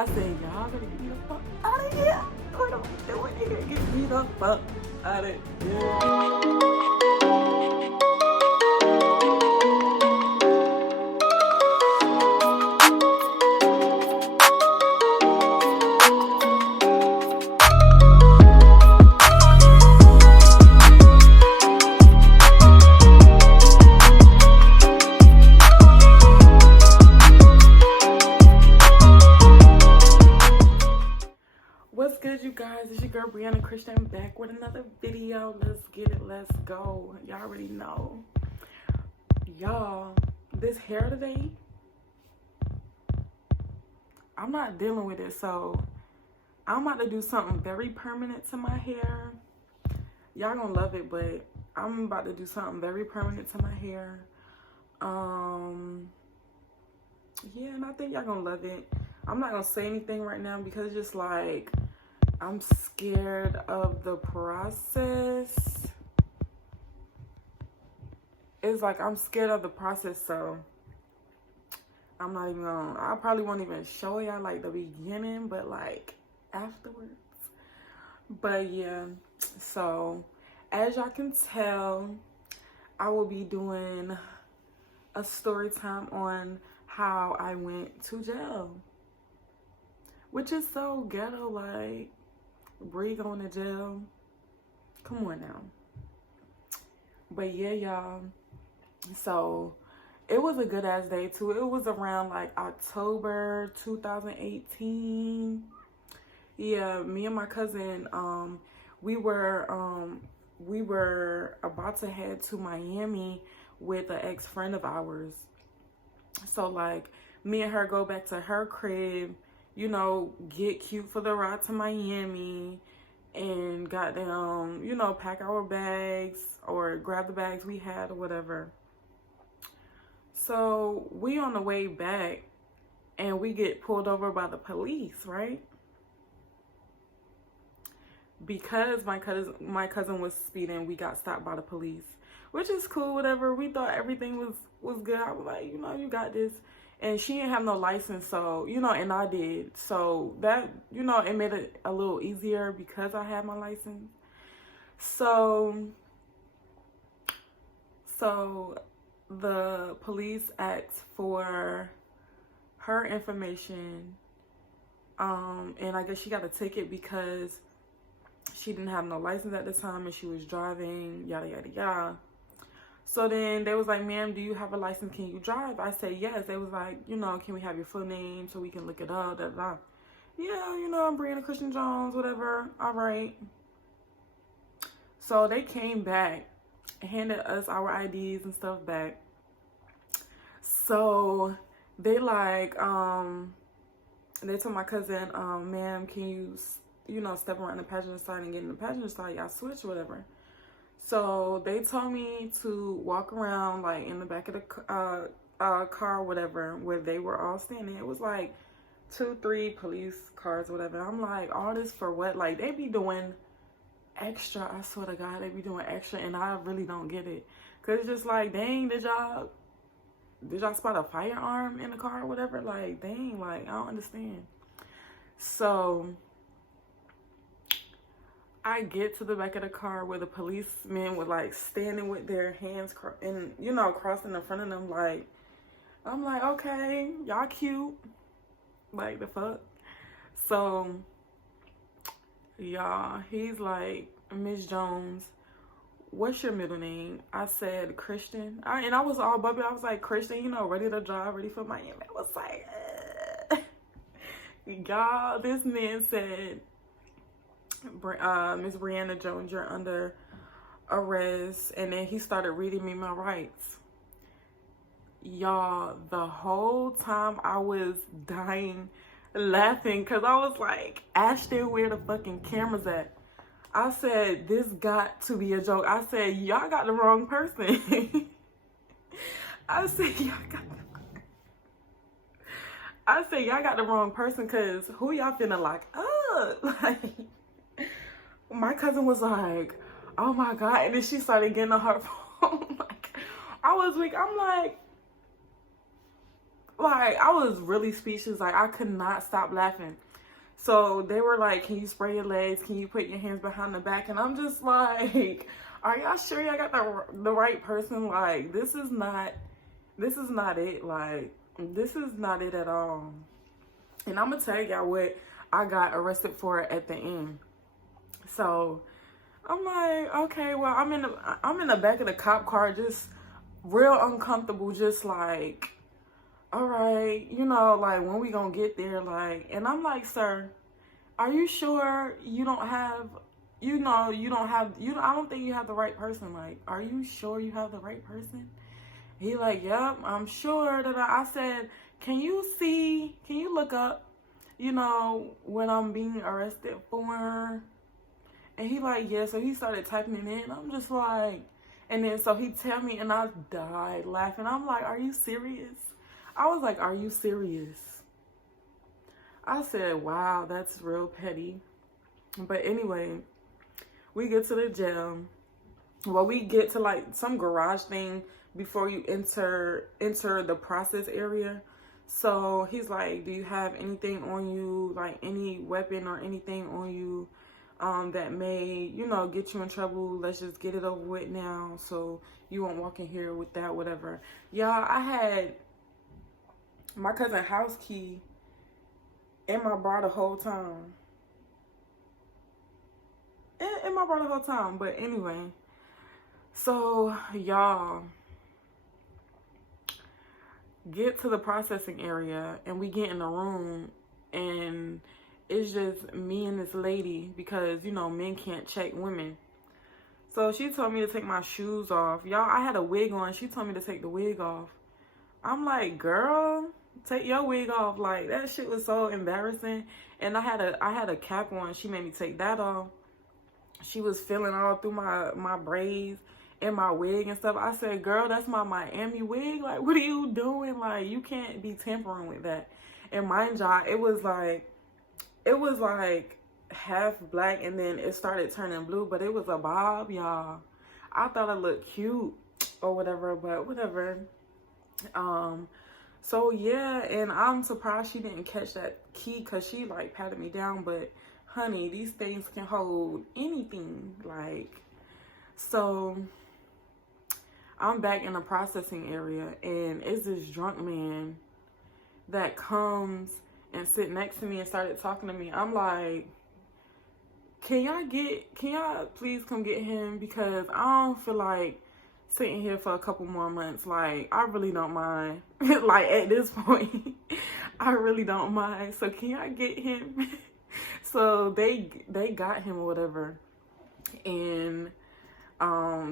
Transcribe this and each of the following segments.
I said, y'all gonna get me the fuck out of here. What am I doing here? Get me the fuck out of here. What's good, you guys? It's your girl Brianna Christian back with another video. Let's get it. Let's go. Y'all already know. Y'all, this hair today, I'm not dealing with it, so I'm about to do something very permanent to my hair. Y'all gonna love it, but I'm about to do something very permanent to my hair. Yeah, and I think y'all gonna love it. I'm not gonna say anything right now because it's just like I'm scared of the process. It's like I'm scared of the process, so I'm not even gonna, I probably won't even show y'all like the beginning, but like afterwards. But yeah, so as y'all can tell, I will be doing a story time on how I went to jail, which is so ghetto. Like, Bree going to jail, come on now. But yeah, y'all, so it was a good ass day too. It was around like October 2018. Yeah, me and my cousin, we were about to head to Miami with an ex-friend of ours. So like me and her go back to her crib, you know, get cute for the ride to Miami, and goddamn, you know, pack our bags or grab the bags we had or whatever. So we on the way back and we get pulled over by the police, right? Because my cousin was speeding, we got stopped by the police, which is cool, whatever. We thought everything was good. I was like, you know, you got this. And she didn't have no license, so, you know, and I did. So that, you know, it made it a little easier because I had my license. So the police asked for her information. And I guess she got a ticket because she didn't have no license at the time and she was driving, yada, yada, yada. So then they was like, ma'am, do you have a license? Can you drive? I said, yes. They was like, you know, can we have your full name so we can look it up? Da, da, da. Yeah, you know, I'm Brianna Christian Jones, whatever. All right. So they came back, handed us our IDs and stuff back. So they like, they told my cousin, ma'am, can you know, step around the passenger side and get in the passenger side? Y'all switch, whatever. So they told me to walk around like in the back of the car, whatever, where they were all standing. It was like 2-3 police cars, whatever. I'm like, all this for what? Like, they be doing extra. I swear to God, they be doing extra, and I really don't get it. Cause it's just like, dang, did y'all spot a firearm in the car or whatever? Like, dang, like, I don't understand. So I get to the back of the car where the policemen were like standing with their hands and, you know, crossing in front of them. Like, I'm like, okay, y'all cute. Like, the fuck? So, y'all, he's like, Miss Jones, what's your middle name? I said, Christian. And I was all bubbly. I was like, Christian, you know, ready to drive, ready for Miami. I was like, y'all, this man said, Miss Brianna Jones, you're under arrest. And then he started reading me my rights. Y'all, the whole time I was dying laughing because I was like, Ashton, where the fucking cameras at? I said, this got to be a joke. I said, y'all got the wrong person. I said, y'all got the wrong person, because who y'all finna lock up? Like, my cousin was like, oh my God. And then she started getting on her phone. Like, I was weak. I'm like, Like, I was really speechless. Like, I could not stop laughing. So they were like, can you spray your legs? Can you put your hands behind the back? And I'm just like, are y'all sure y'all got the right person? Like, this is not it. Like, this is not it at all. And I'm gonna tell y'all what I got arrested for at the end. So I'm like, okay, well, I'm in the back of the cop car, just real uncomfortable, just like, all right, you know, like, when we gonna get there? Like, and I'm like, sir, are you sure you don't have, I don't think you have the right person. Like, are you sure you have the right person? He like, yep, I'm sure that I said, can you look up, what I'm being arrested for? And he like, yeah, so he started typing it in. I'm just like, and then so he tell me, and I died laughing. I'm like, are you serious? I was like, are you serious? I said, wow, that's real petty. But anyway, we get to the jail. Well, we get to like some garage thing before you enter the process area. So he's like, do you have anything on you, like any weapon or anything on you that may, get you in trouble? Let's just get it over with now so you won't walk in here with that, whatever. Y'all, I had my cousin's house key in my bra the whole time. In my bra the whole time. But anyway, so y'all get to the processing area and we get in the room and it's just me and this lady because, men can't check women. So she told me to take my shoes off. Y'all, I had a wig on. She told me to take the wig off. I'm like, girl, take your wig off. Like, that shit was so embarrassing. And I had a cap on. She made me take that off. She was feeling all through my braids and my wig and stuff. I said, girl, that's my Miami wig. Like, what are you doing? Like, you can't be tampering with that. And mind y'all, it was like half black and then it started turning blue, but it was a bob, y'all. I thought it looked cute or whatever, but whatever. So yeah, and I'm surprised she didn't catch that key because she like patted me down, but honey, these things can hold anything. Like, so I'm back in the processing area and it's this drunk man that comes and sit next to me and started talking to me. I'm like, can y'all please come get him? Because I don't feel like sitting here for a couple more months. Like, I really don't mind. Like, at this point, I really don't mind. So can y'all get him? So they got him or whatever. And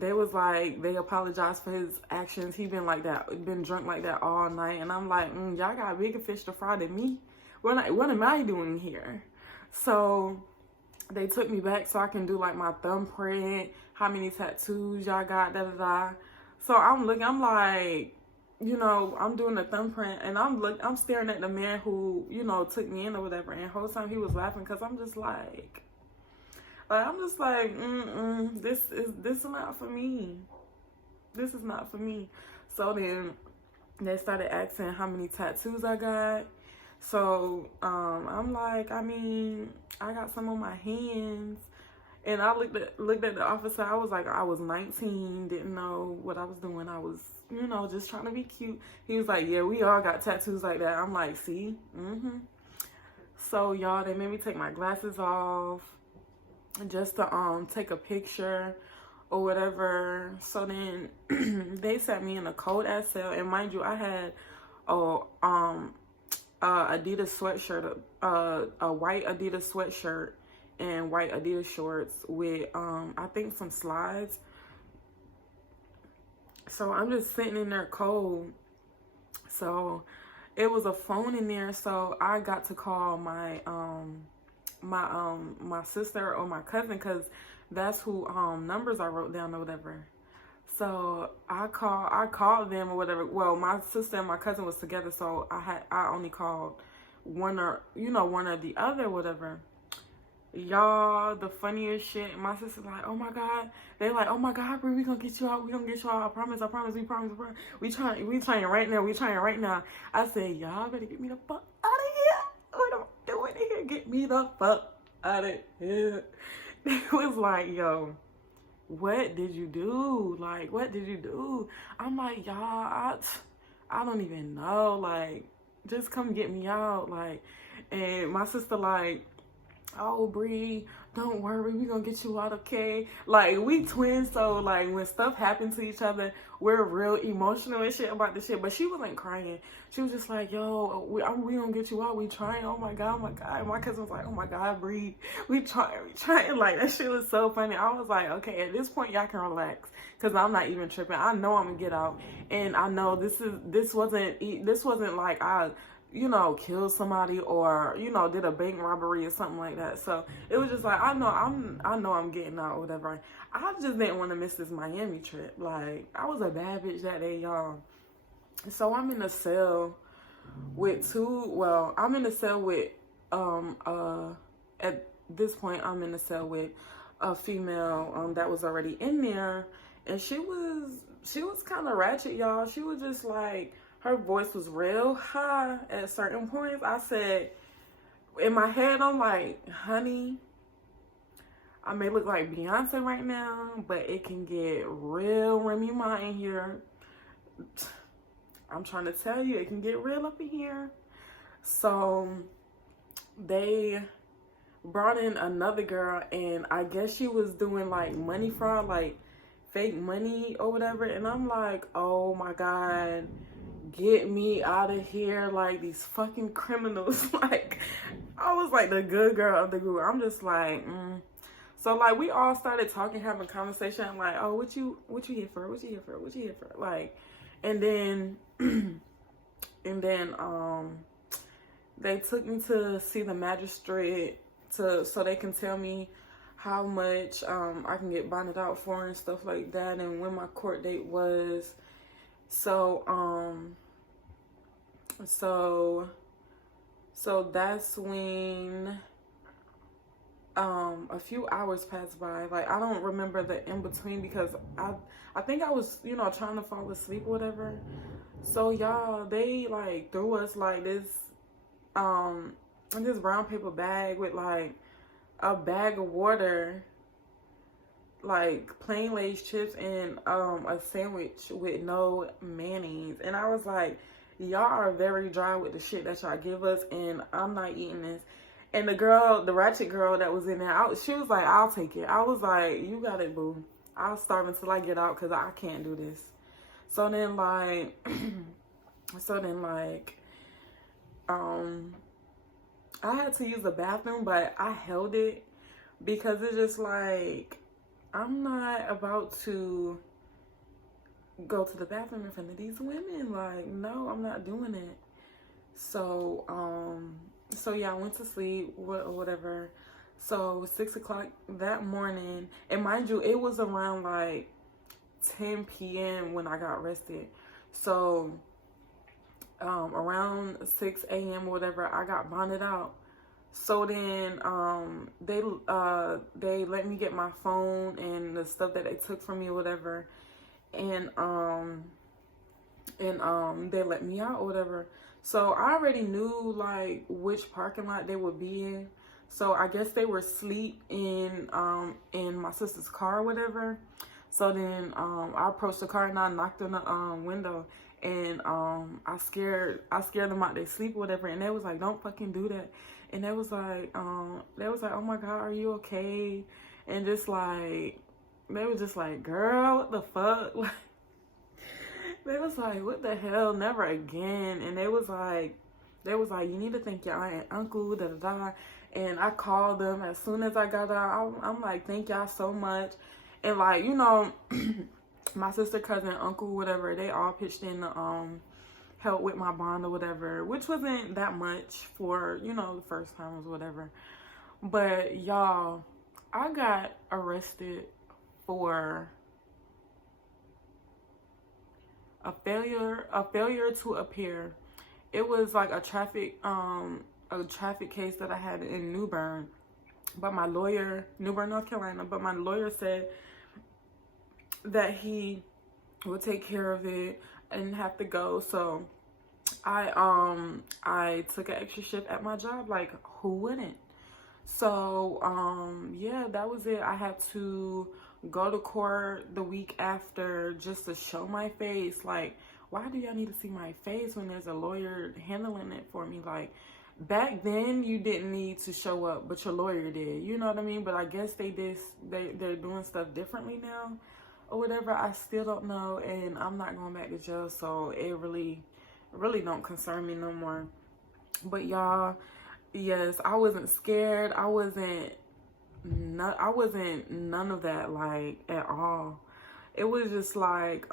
they was like, they apologized for his actions. He been like that, been drunk like that all night. And I'm like, y'all got bigger fish to fry than me. What am I doing here? So they took me back so I can do like my thumbprint, how many tattoos y'all got, da-da-da. So I'm looking, I'm like, I'm doing the thumbprint and I'm staring at the man who, took me in or whatever. And the whole time he was laughing because I'm just like, this is not for me. This is not for me. So then they started asking how many tattoos I got. So I'm like, I got some on my hands. And I looked at the officer. I was like, I was 19, didn't know what I was doing. I was, just trying to be cute. He was like, yeah, we all got tattoos like that. I'm like, see? So y'all, they made me take my glasses off just to take a picture or whatever. So then they sat me in a cold ass cell. And mind you, I had Adidas sweatshirt, a white Adidas sweatshirt and white Adidas shorts with I think some slides. So I'm just sitting in there cold. So it was a phone in there, so I got to call my my sister or my cousin, because that's who numbers I wrote down or whatever. So I called them or whatever. Well, my sister and my cousin was together, so I only called one or the other or whatever. Y'all, the funniest shit. My sister's like, oh my God. They like, oh my God, Brie, we gonna get you out. We gonna get you out. I promise, we promise. We trying right now. We trying right now. I said, y'all better get me the fuck out of here. What am I doing here? Get me the fuck out of here. It was like, yo, what did you do? Like, what did you do? I'm like, y'all, I don't even know. Like, just come get me out. Like, and my sister like, oh, Bree, don't worry, we gonna get you out, okay? Like, we twins, so like when stuff happens to each other, we're real emotional and shit about the shit. But she wasn't crying. She was just like, yo, we gonna get you out. We trying. Oh my God, oh my God. And my cousin was like, oh my God, Bree, we trying. Like, that shit was so funny. I was like, okay, at this point y'all can relax, cause I'm not even tripping. I know I'm gonna get out, and I know this wasn't like I, you know, killed somebody or, you know, did a bank robbery or something like that. So it was just like, I know I'm getting out or whatever. I just didn't want to miss this Miami trip. Like, I was a bad bitch that day, y'all. So I'm in a cell with at this point I'm in a cell with a female that was already in there, and she was kind of ratchet, y'all. She was just like, her voice was real high at certain points. I said, in my head, I'm like, honey, I may look like Beyonce right now, but it can get real Remy Ma in here. I'm trying to tell you, it can get real up in here. So they brought in another girl, and I guess she was doing like money fraud, like fake money or whatever. And I'm like, oh my God, get me out of here, like these fucking criminals. Like, I was like the good girl of the group. I'm just like, So like we all started talking, having conversation, like, oh, what you here for? What you here for? What you here for? Like, and then they took me to see the magistrate so they can tell me how much I can get bonded out for and stuff like that, and when my court date was. So that's when a few hours passed by. Like, I don't remember the in between because I think I was, you know, trying to fall asleep or whatever. So y'all, they like threw us like this in this brown paper bag with like a bag of water, like plain Lay's chips, and a sandwich with no mayonnaise. And I was like, y'all are very dry with the shit that y'all give us, and I'm not eating this. And the ratchet girl that was in there, she was like, I'll take it. I was like, you got it, boo. I'll starve until I get out because I can't do this. So then like I had to use the bathroom, but I held it because it's just like, I'm not about to go to the bathroom in front of these women. Like, no, I'm not doing it. So yeah, I went to sleep or whatever. So 6 o'clock that morning, and mind you, it was around like 10 p.m. when I got arrested. So around 6 a.m. or whatever, I got bonded out. So then they let me get my phone and the stuff that they took from me or whatever, and they let me out or whatever. So I already knew like which parking lot they would be in. So I guess they were asleep in my sister's car or whatever. So then I approached the car and I knocked on the window, and I scared them out their sleep or whatever, and they was like, don't fucking do that. And they was like, oh my God, are you okay? And just like, they was just like, girl, what the fuck? Like, they was like, what the hell, never again. And they was like, you need to thank your aunt and uncle, da da da. And I called them as soon as I got out. I'm like, thank y'all so much. And like, you know, my sister, cousin, uncle, whatever, they all pitched in to help with my bond or whatever, which wasn't that much for, you know, the first timers or whatever. But y'all, I got arrested for a failure to appear. It was like a traffic case that I had in New Bern. But my lawyer, New Bern, North Carolina, but my lawyer said that he will take care of it. I didn't have to go. So I took an extra shift at my job. Like, who wouldn't? So yeah, that was it. I had to go to court the week after just to show my face. Like, why do y'all need to see my face when there's a lawyer handling it for me? Like, back then you didn't need to show up, but your lawyer did. You know what I mean? But I guess they're doing stuff differently now or whatever. I still don't know, and I'm not going back to jail, so it really don't concern me no more. But y'all, yes, I wasn't scared. I wasn't none of that, like, at all. It was just like,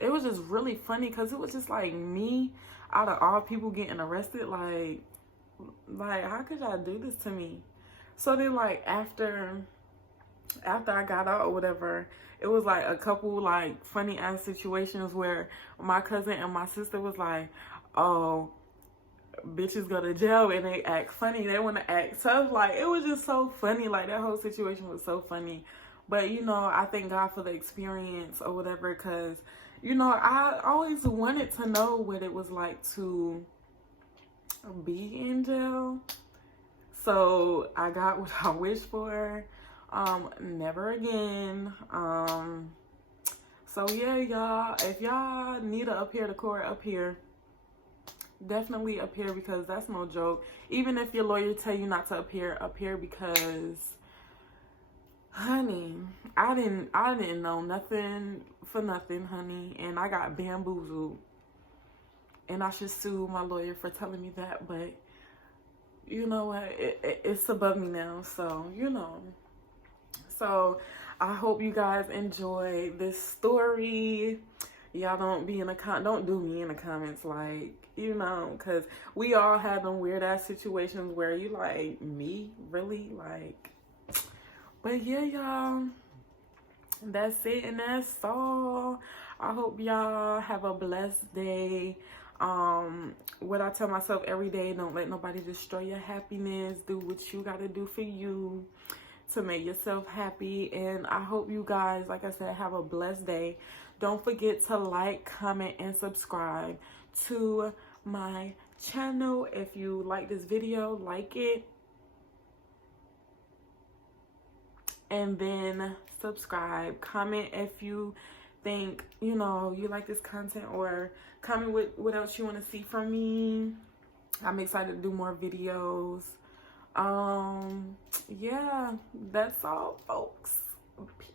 it was just really funny because it was just like me out of all people getting arrested. Like how could y'all do this to me? So then, like, after I got out or whatever, it was like a couple like funny ass situations where my cousin and my sister was like, oh, bitches go to jail and they act funny. They want to act tough. Like, it was just so funny. Like, that whole situation was so funny. But, you know, I thank God for the experience or whatever, because, you know, I always wanted to know what it was like to be in jail. So I got what I wished for. Never again. So yeah, y'all, if y'all need to appear to court, up here, definitely appear, because that's no joke. Even if your lawyer tell you not to appear, because, honey, I didn't know nothing for nothing, honey, and I got bamboozled, and I should sue my lawyer for telling me that. But you know what, it's above me now, so you know. So I hope you guys enjoy this story. Y'all don't do me in the comments, like, you know, because we all have them weird ass situations where you like, me, really, like. But yeah, y'all, that's it, and that's all. I hope y'all have a blessed day. What I tell myself every day: don't let nobody destroy your happiness. Do what you gotta do for you to make yourself happy. And I hope you guys, like I said, have a blessed day. Don't forget to like, comment, and subscribe to my channel. If you like this video, like it, and then subscribe. Comment if you think, you know, you like this content, or comment what else you want to see from me. I'm excited to do more videos. Yeah, that's all, folks. Peace.